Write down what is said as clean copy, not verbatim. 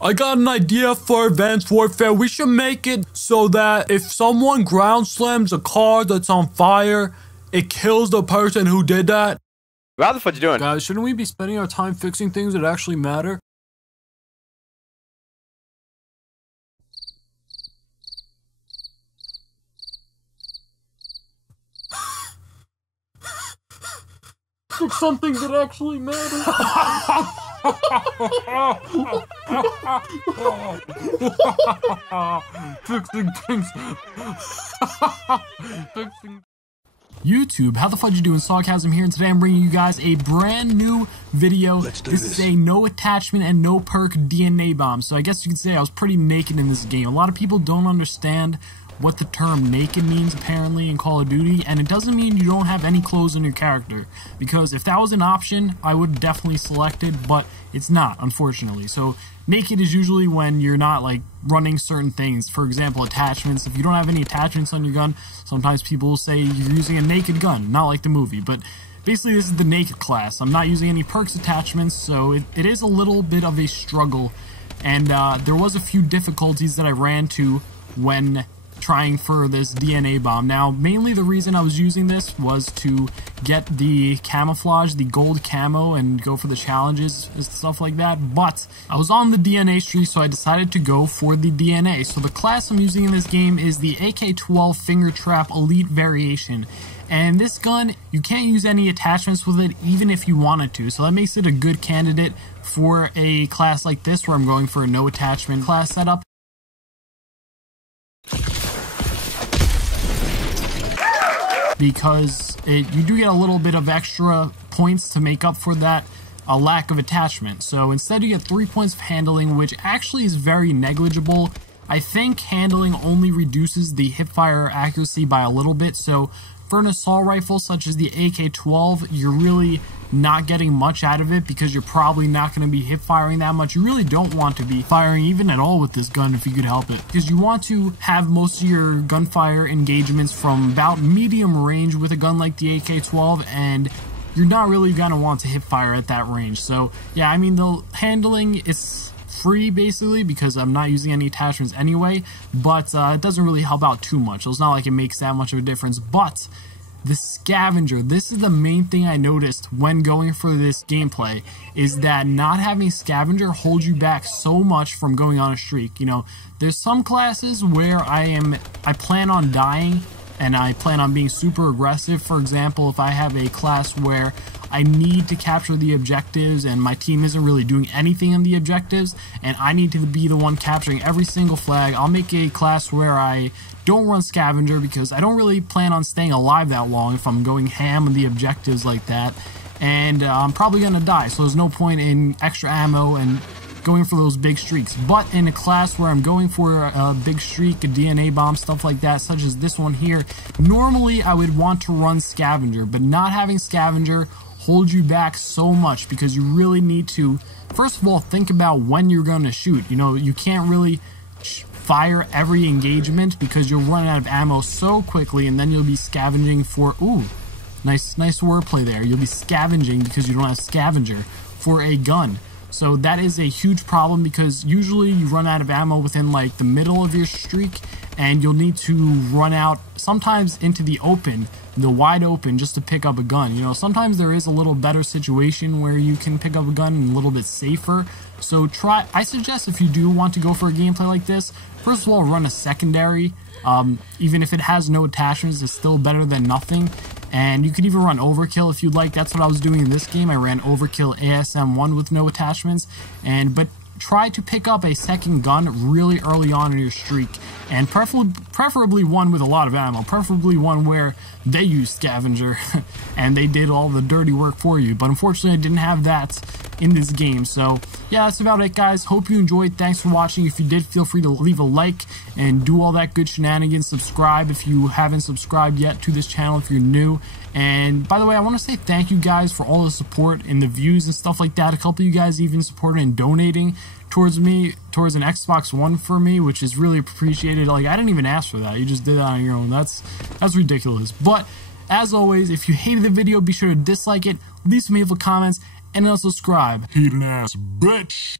I got an idea for Advanced Warfare. We should make it so that if someone ground slams a car that's on fire, it kills the person who did that. How the fuck you doing? Guys, shouldn't we be spending our time fixing things that actually matter? Fix something that actually matters. Fixing things. Fixing. YouTube, how the fudge you doing? Sawcasm here, and today I'm bringing you guys a brand new video. This is a no attachment and no perk DNA bomb. So I guess you could say I was pretty naked in this game. A lot of people don't understand what the term naked means apparently in Call of Duty, and it doesn't mean you don't have any clothes on your character, because if that was an option I would definitely select it, but it's not, unfortunately. So naked is usually when you're not like running certain things, for example attachments. If you don't have any attachments on your gun, sometimes people will say you're using a naked gun, not like the movie, but basically this is the naked class. I'm not using any perks attachments, so it is a little bit of a struggle, and there was a few difficulties that I ran to when trying for this DNA bomb. Now, mainly the reason I was using this was to get the camouflage, the gold camo, and go for the challenges and stuff like that, but I was on the DNA streak, so I decided to go for the DNA. So the class I'm using in this game is the AK-12 Finger Trap Elite Variation. And this gun, you can't use any attachments with it even if you wanted to, so that makes it a good candidate for a class like this where I'm going for a no attachment class setup. Because you do get a little bit of extra points to make up for that lack of attachment. So instead you get 3 points of handling, which actually is very negligible. I think handling only reduces the hipfire accuracy by a little bit, so for an assault rifle such as the AK-12, you're really not getting much out of it because you're probably not going to be hip firing that much. You really don't want to be firing even at all with this gun if you could help it, because you want to have most of your gunfire engagements from about medium range with a gun like the AK-12, and you're not really going to want to hip fire at that range. So yeah, I mean, the handling is free basically because I'm not using any attachments anyway, but it doesn't really help out too much. So it's not like it makes that much of a difference. But the scavenger, this is the main thing I noticed when going for this gameplay, is that not having scavenger holds you back so much from going on a streak. You know, there's some classes where I plan on dying and I plan on being super aggressive. For example, if I have a class where I need to capture the objectives and my team isn't really doing anything in the objectives and I need to be the one capturing every single flag, I'll make a class where I don't run scavenger because I don't really plan on staying alive that long if I'm going ham on the objectives like that, and I'm probably gonna die, so there's no point in extra ammo and going for those big streaks. But in a class where I'm going for a big streak, a DNA bomb, stuff like that, such as this one here, normally I would want to run scavenger, but not having scavenger holds you back so much because you really need to, first of all, think about when you're going to shoot. You know, you can't really fire every engagement because you'll run out of ammo so quickly, and then you'll be scavenging for, ooh, nice wordplay there. You'll be scavenging because you don't have scavenger for a gun. So that is a huge problem because usually you run out of ammo within like the middle of your streak, and you'll need to run out sometimes into the open, the wide open, just to pick up a gun. You know, sometimes there is a little better situation where you can pick up a gun and a little bit safer. So I suggest if you do want to go for a gameplay like this, first of all, run a secondary. Even if it has no attachments, it's still better than nothing. And you could even run overkill if you'd like. That's what I was doing in this game. I ran overkill ASM1 with no attachments, but try to pick up a second gun really early on in your streak, and preferably one with a lot of ammo, preferably one where they use scavenger and they did all the dirty work for you. But unfortunately I didn't have that in this game. So yeah, that's about it, guys. Hope you enjoyed. Thanks for watching. If you did, feel free to leave a like and do all that good shenanigans. Subscribe if you haven't subscribed yet to this channel if you're new. And by the way, I want to say thank you guys for all the support and the views and stuff like that. A couple of you guys even supported and donating towards me, towards an Xbox One for me, which is really appreciated. Like, I didn't even ask for that. You just did that on your own. That's ridiculous. But as always, if you hated the video, be sure to dislike it, leave some hateful comments, and subscribe. Hating ass bitch.